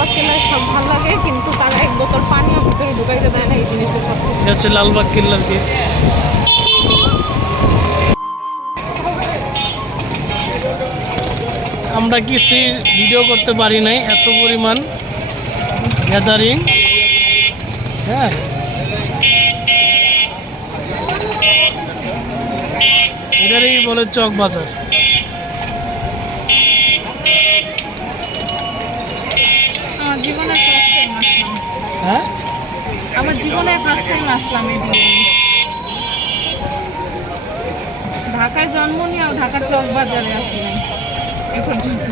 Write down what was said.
লালবাগ কেল্লায় সব ভালো লাগে, কিন্তু তারা এক বোতল পানিও ভিতরে ঢুকাইতে দেয় না, এই জিনিসটা সব। এটা হচ্ছে লালবাগ কেল্লার গেট। আমরা কিছু ভিডিও করতে পারি নাই, এত পরিমাণ গ্যাদারিং। হ্যাঁ, এটারই বলে চক বাজার। আমার জীবনে ফার্স্ট টাইম আসলাম। হ্যাঁ, আমার জীবনে ফার্স্ট টাইম আসলাম এদিকে। ঢাকায় জন্ম নিয়েও ঢাকার চক বাজারে আসি নাই এ পর্যন্ত।